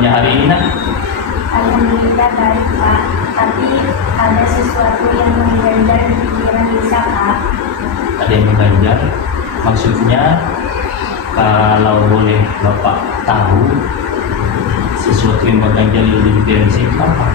kabarnya hari ini, nak? Alhamdulillah baik, Pak. Tapi ada sesuatu yang mengganjal di pikiran Lisa, Pak. Ada yang mengganjal? Maksudnya, kalau boleh Bapak tahu sesuatu yang mengganjal di pikiran Lisa itu apa?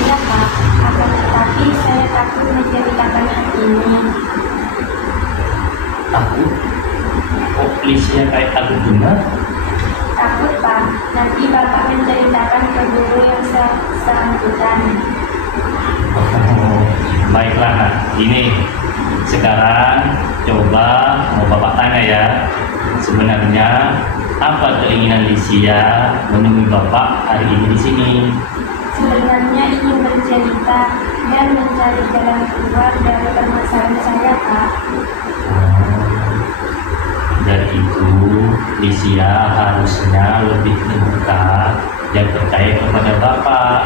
Iya, Pak. Akan tetapi saya takut menceritakan hal ini. Takut? Oh, Lisa kayak takut benar? Takut, Pak. Nanti Bapak menceritakan ke guru yang seangkutan. Oh, baiklah, nak. Ini sekarang coba mau Bapak tanya ya. Sebenarnya apa keinginan Lisia menemui Bapak hari ini di sini? Sebenarnya ingin bercerita dan mencari jalan keluar dari permasalahan saya, Pak. Dari itu, Lisia harusnya lebih terbuka dan percaya kepada Bapak.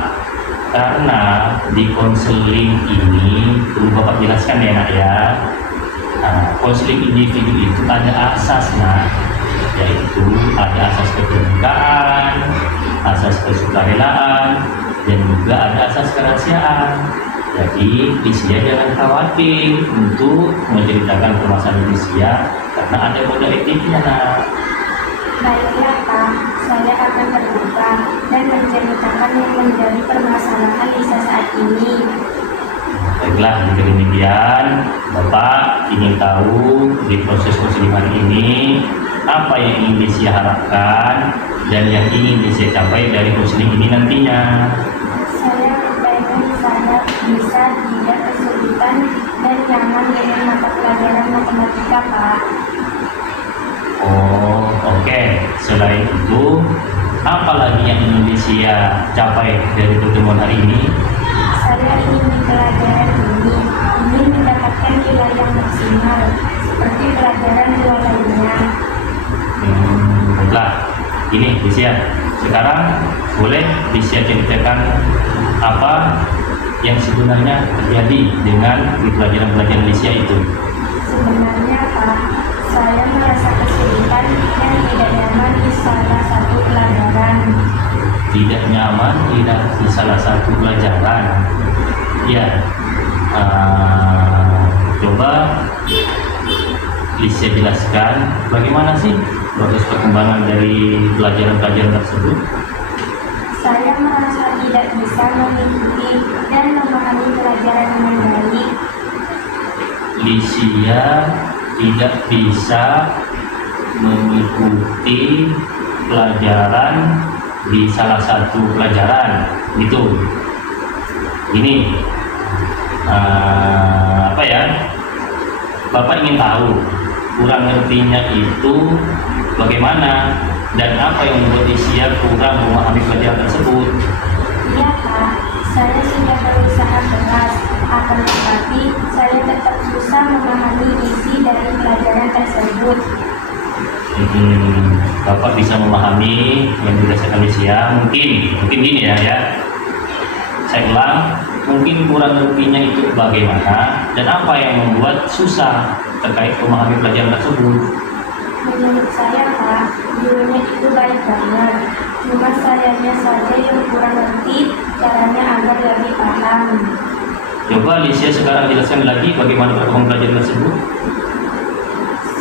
Karena di konseling ini, perlu Bapak jelaskan ya, nak ya. Konseling individu itu ada asasnya, yaitu ada asas keterbukaan, asas kesukarelaan, dan juga ada asas kerahasiaan. Jadi Lisia jangan khawatir untuk menceritakan permasalahan Lisia karena ada kode etiknya, nak. Baiklah, Pak. Saya akan terbuka dan menceritakan yang menjadi permasalahan Lisa saat ini. Baiklah, jika demikian, Bapak ingin tahu di proses konseling hari ini apa yang ingin Lisia harapkan dan yang ingin Lisia capai dari konseling ini nantinya. Saya berpengen saya bisa tidak kesulitan dan nyaman dengan mata pelajaran matematika, Pak. Oh, oke. Selain itu, apa lagi yang ingin Lisia capai dari pertemuan hari ini? Saya ingin di pelajaran ini ingin mendapatkan nilai yang maksimal seperti pelajaran dua lainnya. Baiklah, ini Lisia. Sekarang boleh Lisia ceritakan apa yang sebenarnya terjadi dengan di pelajaran-pelajaran Lisia itu? Sebenarnya, Pak, saya merasa kesulitan dan tidak nyaman di salah satu pelajaran. Tidak nyaman tidak di salah satu pelajaran. Ya, coba Lisia jelaskan bagaimana sih proses perkembangan dari pelajaran-pelajaran tersebut. Saya merasa tidak bisa mengikuti dan memahami pelajaran dengan baik. Lisia tidak bisa mengikuti pelajaran di salah satu pelajaran itu. Ini apa ya? Bapak ingin tahu kurang ngertinya itu bagaimana dan apa yang membuat Lisia kurang memahami pelajaran tersebut. Iya, Pak, saya sudah berusaha keras, akan tetapi saya tetap susah memahami isi dari pelajaran tersebut. Bapak bisa memahami yang dirasakan Lisia. Mungkin gini ya. Saya ulang, mungkin kurang ngertinya itu bagaimana dan apa yang membuat susah terkait memahami pelajaran tersebut. Menurut saya, Pak, gurunya itu baik banget. Cuma sayanya saja yang kurang ngerti caranya agar lebih paham. Coba Lisia sekarang jelaskan lagi bagaimana perkembangan pelajaran tersebut.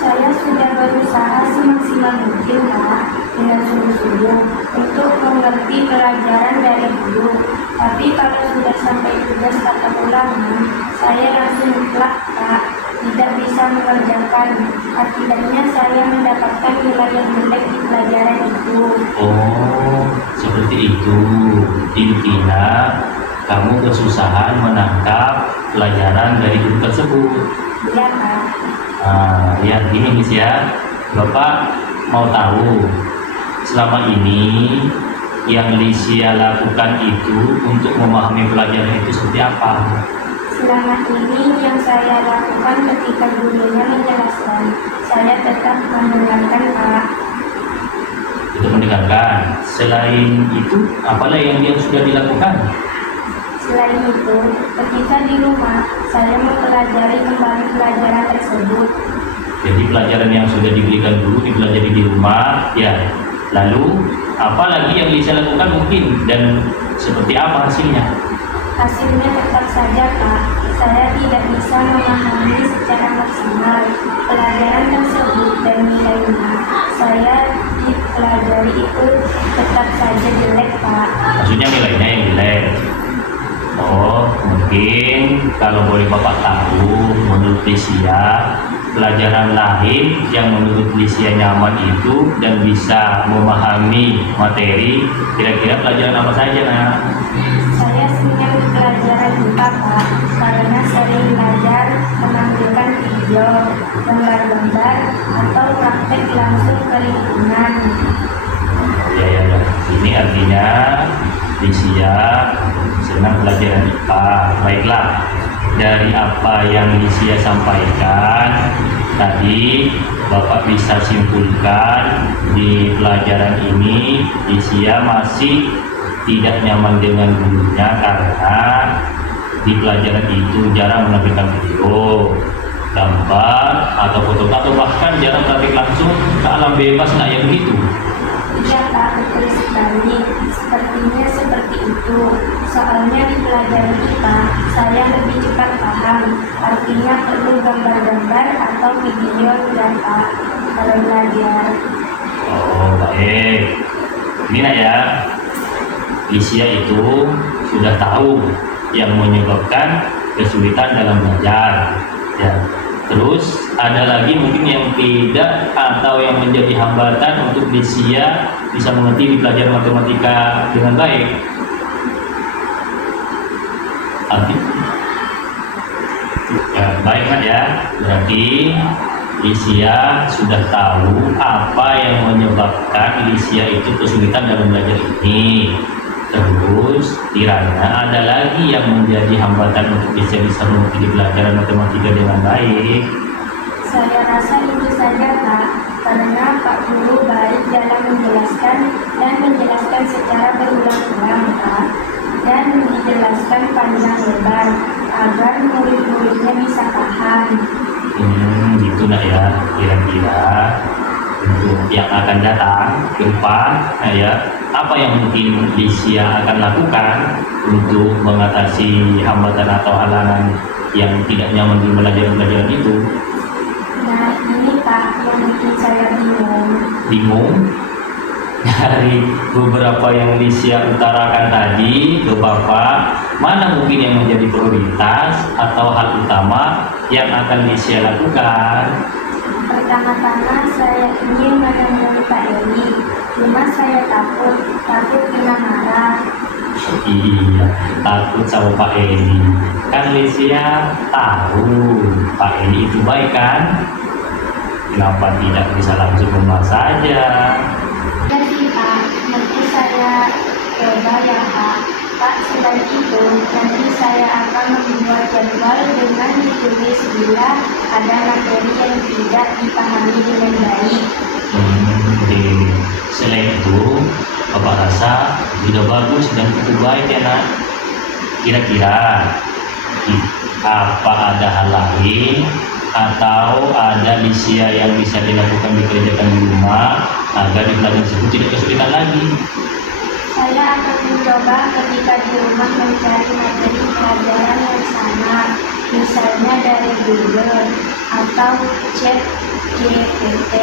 Saya sudah berusaha semaksimal mungkin, Pak, dengan sungguh-sungguh untuk mengerti pelajaran dari guru. Tapi kalau sudah sampai tugas kata ulangan, saya langsung mutlak, Pak, tidak bisa mengerjakan. Akibatnya saya mendapatkan nilai yang jelek di pelajaran itu. Oh, seperti itu. Intinya kamu kesusahan menangkap pelajaran dari guru tersebut. Iya, Pak. Ya gini Lisia, Bapak mau tahu selama ini yang Lisia lakukan itu untuk memahami pelajaran itu seperti apa? Selama ini yang saya lakukan ketika gurunya menjelaskan, saya tetap mendengarkan, Pak. Untuk mendengarkan. Selain itu, apalah yang dia sudah dilakukan? Selain itu, ketika di rumah, saya mempelajari kembali pelajaran tersebut. Jadi pelajaran yang sudah diberikan dulu dipelajari di rumah, ya. Lalu Apalagi yang bisa lakukan mungkin, dan seperti apa hasilnya? Hasilnya tetap saja Pak, saya tidak bisa memahami secara maksimal pelajaran tersebut dan nilainya saya dipelajari itu tetap saja jelek Pak. Maksudnya nilainya yang jelek. Oh, mungkin kalau boleh Bapak tahu, menurut Lisia, pelajaran lain yang menurut Lisia nyaman itu dan bisa memahami materi, kira-kira pelajaran apa saja, Nak? Saya senang pelajaran IPA Pak, karena sering belajar menampilkan video, gambar-gambar, atau praktek langsung ke lingkungan. Ya. Ini artinya Lisia senang pelajaran IPA. Baiklah, dari apa yang Lisia sampaikan tadi, Bapak bisa simpulkan di pelajaran ini Lisia masih tidak nyaman dengan gurunya karena di pelajaran itu jarang menampilkan video, gambar, atau foto, atau bahkan jarang praktik langsung ke alam bebas. Nah, yang begitu. Iya Pak, betul sekali. Sepertinya seperti itu. Soalnya di pelajaran IPA, saya lebih cepat paham. Artinya perlu gambar-gambar atau video dan Pak kalau belajar. Oh, baik. Ini Nak ya, Lisia itu sudah tahu yang menyebabkan kesulitan dalam belajar. Ya. Terus ada lagi mungkin yang tidak atau yang menjadi hambatan untuk Lisia bisa mengerti di pelajaran matematika dengan baik. Ya, baik Mas ya. Berarti Lisia sudah tahu apa yang menyebabkan Lisia itu kesulitan dalam belajar ini. Terus kiranya ada lagi yang menjadi hambatan untuk bisa mengerti di pelajaran matematika dengan baik. Saya rasa itu saja Pak, karena Pak Guru baik dalam menjelaskan dan menjelaskan secara berulang-ulang Pak, dan dijelaskan panjang lebar agar murid-muridnya bisa paham. Gitu Nak ya, kira-kira untuk yang akan datang ke depan, nah ya, apa yang mungkin Lisia akan lakukan untuk mengatasi hambatan atau halangan yang tidak nyaman di pelajaran-pelajaran itu? Nah ini Pak yang bikin saya bingung. Bingung? Dari beberapa yang Lisia utarakan tadi ke Bapak, mana mungkin yang menjadi prioritas atau hal utama yang akan Lisia lakukan? Pertama-tama saya ingin menemui Pak Edi, cuma saya takut kena marah. Iya, takut sama Pak Edi. Kan Lisia tahu Pak Edi itu baik kan? Kenapa tidak bisa langsung rumah saja? Jadi Pak, nanti saya coba ya Pak. Pak, selain itu, nanti saya akan membuat jadwal dengan ditulis bila ada materi yang tidak dipahami dengan baik. Oke. Selain itu, Bapak rasa sudah bagus dan cukup baik ya Nak. Kira-kira apa ada hal lain atau ada Lisia yang bisa dilakukan dikerjakan di rumah agar di pelajaran tersebut tidak kesulitan lagi? Saya akan mencoba ketika di rumah mencari materi pelajaran yang sama, misalnya dari Google atau chat GPT,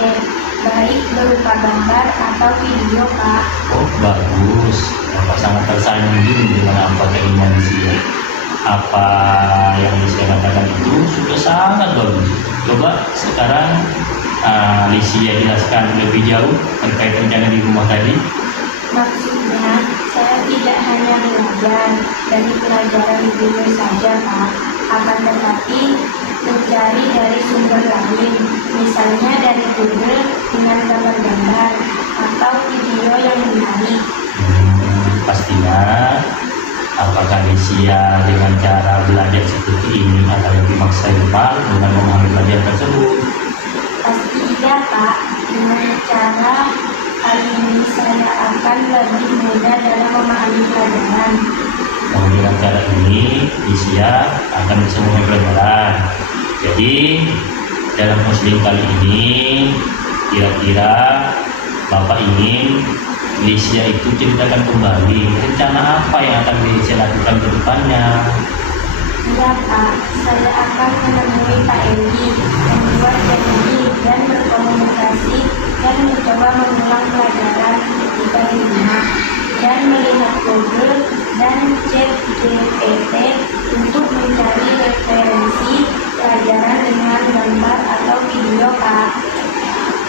baik berupa gambar atau video Pak. Oh bagus, Bapak sangat tersanjung dengan apa keinginan Lisia. Apa yang Lisia katakan itu sudah sangat bagus. Coba sekarang Lisia jelaskan lebih jauh terkait rencana di rumah tadi. Maksudnya, saya tidak hanya belajar dari pelajaran video saja Pak, akan tetapi mencari dari sumber lain, misalnya dari Google dengan gambar-gambar atau video yang menarik. Pastinya, apakah Lisia dengan cara belajar seperti ini akan lebih maksimal dengan memahami pelajaran tersebut? Pasti iya Pak, dengan cara kali ini saya akan lebih mudah dalam memahami pelajaran. Dengan cara ini, Lisia akan bisa memahami pelajaran. Jadi, dalam muslim kali ini, kira-kira Bapak ingin Lisya itu ceritakan kembali rencana apa yang akan Lisya lakukan ke depannya. Iya Pak, saya akan menemui Pak Edi, membuat janji dan berkomunikasi dan mencoba mengulang pelajaran ketika di rumah dan melihat Google dan chat GPT untuk mencari referensi pelajaran dengan gambar atau video Pak.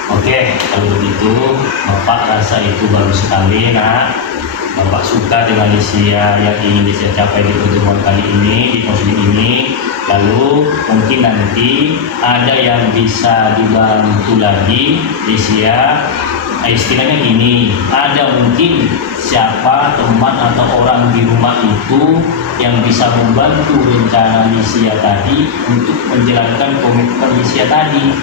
Oke, kalau begitu Bapak rasa itu baru sekali nak. Bapak suka dengan Lisya yang ingin Lisya capai di pertemuan kali ini, di konseling ini. Lalu mungkin nanti ada yang bisa dibantu lagi Lisya. Istilahnya gini, ada mungkin siapa teman atau orang di rumah itu yang bisa membantu rencana Lisya tadi untuk menjalankan komitmen Lisya tadi.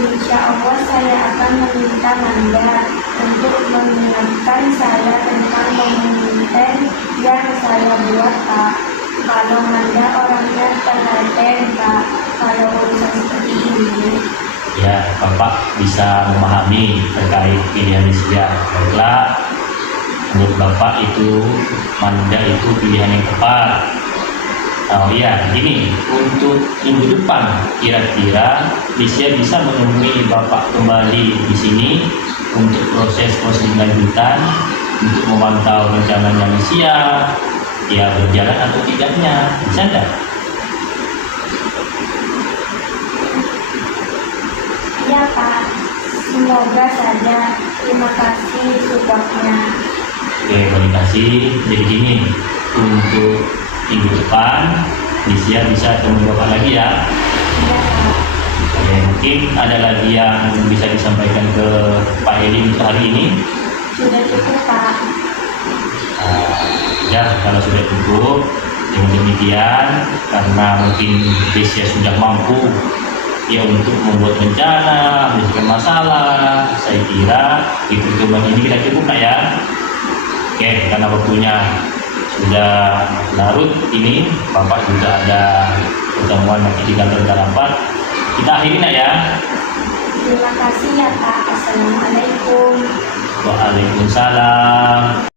Insya Allah saya akan meminta Manda untuk mengingatkan saya tentang komitmen yang saya buat Pak. Kalau Manda orangnya telaten Pak, kalau urusan seperti ini. Ya, Bapak bisa memahami terkait pilihan Lisya. Baiklah, menurut Bapak itu Manda itu pilihan yang tepat. Oh iya, gini, untuk minggu depan kira-kira Lisya bisa menemui Bapak kembali di sini untuk proses lanjutan, untuk memantau rencananya Lisya, ya berjalan atau tidaknya, bisa enggak? Iya Pak, semoga saja. Terima kasih supportnya. Oke, terima kasih. Jadi gini, untuk minggu depan Lisya bisa ketemu Bapak lagi ya. Iya Pak. Oke, mungkin ada lagi yang bisa disampaikan ke Pak Edi untuk hari ini. Sudah cukup Pak. Ya, kalau sudah cukup, dengan demikian karena mungkin Lisya sudah mampu ya untuk membuat rencana, menyelesaikan masalah, saya kira di pertemuan ini kita cukup nak ya. Oke, karena waktunya sudah larut ini, Bapak juga ada pertemuan nanti di kantor rapat. Kita akhiri nak ya. Terima kasih ya Pak. Assalamualaikum. Waalaikumsalam.